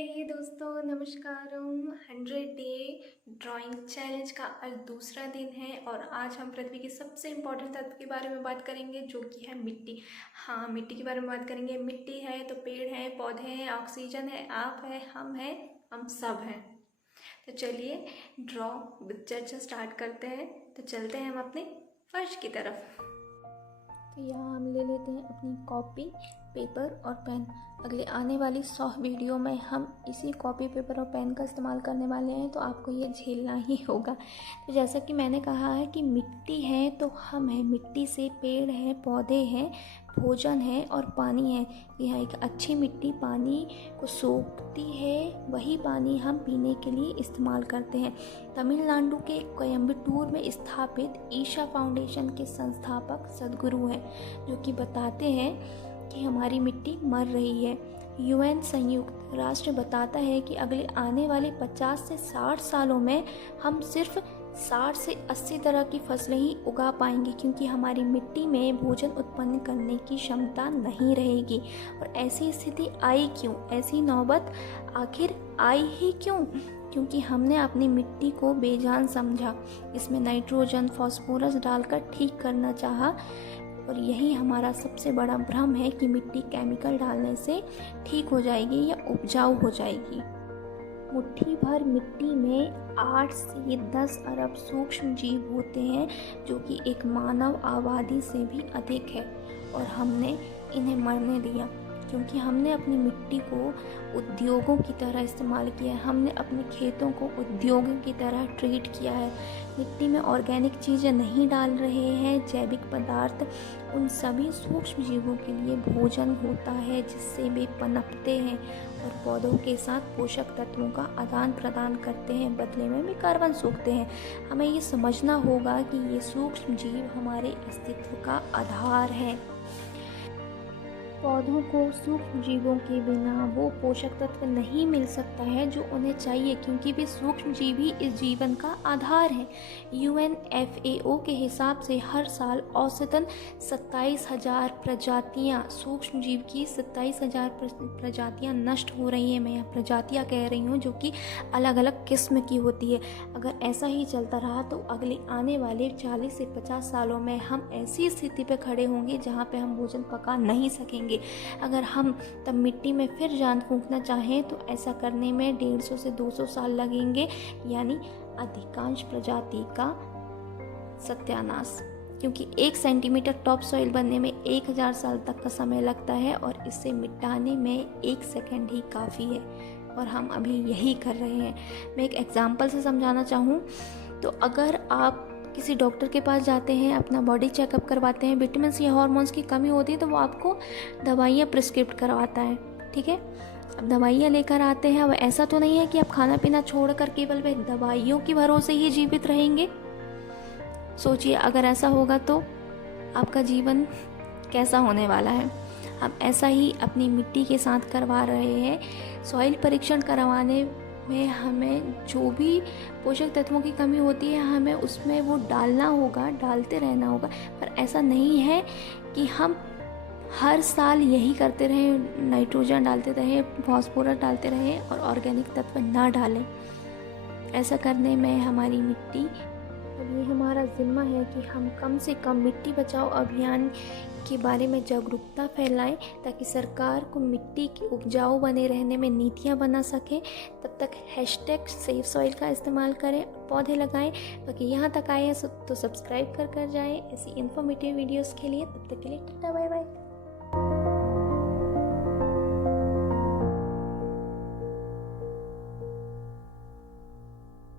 हे दोस्तों नमस्कार। 100 day drawing challenge का आज दूसरा दिन है और आज हम पृथ्वी के सबसे इम्पोर्टेंट तत्व के बारे में बात करेंगे जो कि है मिट्टी। हाँ, मिट्टी के बारे में बात करेंगे। मिट्टी है तो पेड़ है, पौधे हैं, ऑक्सीजन है, आप है, हम सब हैं। तो चलिए ड्रॉ चर्चा स्टार्ट करते हैं। तो चलते हैं हम अपने फर्श की तरफ। तो यहाँ हम ले लेते हैं अपनी कॉपी, पेपर और पेन। अगले आने वाली 100 वीडियो में हम इसी कॉपी, पेपर और पेन का इस्तेमाल करने वाले हैं, तो आपको ये झेलना ही होगा। तो जैसा कि मैंने कहा है कि मिट्टी है तो हम हैं, मिट्टी से पेड़ है, पौधे हैं, भोजन है और पानी है। यह एक अच्छी मिट्टी पानी को सोखती है, वही पानी हम पीने के लिए इस्तेमाल करते हैं। तमिलनाडु के कोयम्बटूर में स्थापित ईशा फाउंडेशन के संस्थापक सद्गुरु हैं, जो कि बताते हैं कि हमारी मिट्टी मर रही है। यूएन संयुक्त राष्ट्र बताता है कि अगले आने वाले 50 से 60 सालों में हम सिर्फ 60 से 80 तरह की फसलें ही उगा पाएंगे, क्योंकि हमारी मिट्टी में भोजन उत्पन्न करने की क्षमता नहीं रहेगी। और ऐसी स्थिति आई क्यों, ऐसी नौबत आखिर आई ही क्यों? क्योंकि हमने अपनी मिट्टी को बेजान समझा, इसमें नाइट्रोजन, फास्फोरस डालकर ठीक करना चाहा। और यही हमारा सबसे बड़ा भ्रम है कि मिट्टी केमिकल डालने से ठीक हो जाएगी या उपजाऊ हो जाएगी। मुट्ठी भर मिट्टी में 8 से 10 अरब सूक्ष्म जीव होते हैं, जो कि एक मानव आबादी से भी अधिक है। और हमने इन्हें मरने दिया क्योंकि हमने अपनी मिट्टी को उद्योगों की तरह इस्तेमाल किया है। हमने अपने खेतों को उद्योगों की तरह ट्रीट किया है। मिट्टी में ऑर्गेनिक चीज़ें नहीं डाल रहे हैं, जैविक पदार्थ उन सभी सूक्ष्म जीवों के लिए भोजन होता है जिससे वे पनपते हैं और पौधों के साथ पोषक तत्वों का आदान प्रदान करते हैं, बदले में भी कार्बन सोखते हैं। हमें ये समझना होगा कि ये सूक्ष्म जीव हमारे अस्तित्व का आधार है। पौधों को सूक्ष्म जीवों के बिना वो पोषक तत्व नहीं मिल सकता है जो उन्हें चाहिए, क्योंकि वे सूक्ष्म जीव ही इस जीवन का आधार हैं। UNFAO के हिसाब से हर साल औसतन 27,000 प्रजातियाँ, सूक्ष्म जीव की 27,000 प्रजातियाँ नष्ट हो रही हैं। मैं यहाँ प्रजातियाँ कह रही हूँ, जो कि अलग अलग किस्म की होती है। अगर ऐसा ही चलता रहा तो अगले आने वाले 40 से 50 सालों में हम ऐसी स्थिति पर खड़े होंगे जहाँ पे हम भोजन पका नहीं सकेंगे। अगर हम तब मिट्टी में फिर जान फूंकना चाहें तो ऐसा करने में 150 से 200 साल लगेंगे, यानी अधिकांश प्रजाति का सत्यानाश। क्योंकि 1 सेंटीमीटर टॉप सॉइल बनने में 1000 साल तक का समय लगता है और इसे मिटाने में 1 सेकंड ही काफ़ी है, और हम अभी यही कर रहे हैं। मैं एक एग्जाम्पल से समझाना चाहूँ तो अगर आप किसी डॉक्टर के पास जाते हैं, अपना बॉडी चेकअप करवाते हैं, विटामिन या हार्मोन्स की कमी होती है तो वो आपको दवाइयाँ प्रिस्क्रिप्ट करवाता है, ठीक है। अब दवाइयाँ लेकर आते हैं, अब ऐसा तो नहीं है कि आप खाना पीना छोड़कर केवल वे दवाइयों की भरोसे ही जीवित रहेंगे। सोचिए, अगर ऐसा होगा तो आपका जीवन कैसा होने वाला है। हम ऐसा ही अपनी मिट्टी के साथ करवा रहे हैं। सॉइल परीक्षण करवाने में हमें जो भी पोषक तत्वों की कमी होती है, हमें उसमें वो डालना होगा, डालते रहना होगा। पर ऐसा नहीं है कि हम हर साल यही करते रहें, नाइट्रोजन डालते रहें, फास्फोरस डालते रहें और ऑर्गेनिक तत्व ना डालें। ऐसा करने में हमारी मिट्टी, अब ये हमारा जिम्मा है कि हम कम से कम मिट्टी बचाओ अभियान के बारे में जागरूकता फैलाएं, ताकि सरकार को मिट्टी की उपजाऊ बने रहने में नीतियां बना सके। तब तक #सेव सॉइल का इस्तेमाल करें, पौधे लगाएं। बाकी यहाँ तक आए हैं तो सब्सक्राइब कर जाएं ऐसी इन्फॉर्मेटिव वीडियोस के लिए। तब तक के लिए टाटा बाय बाय।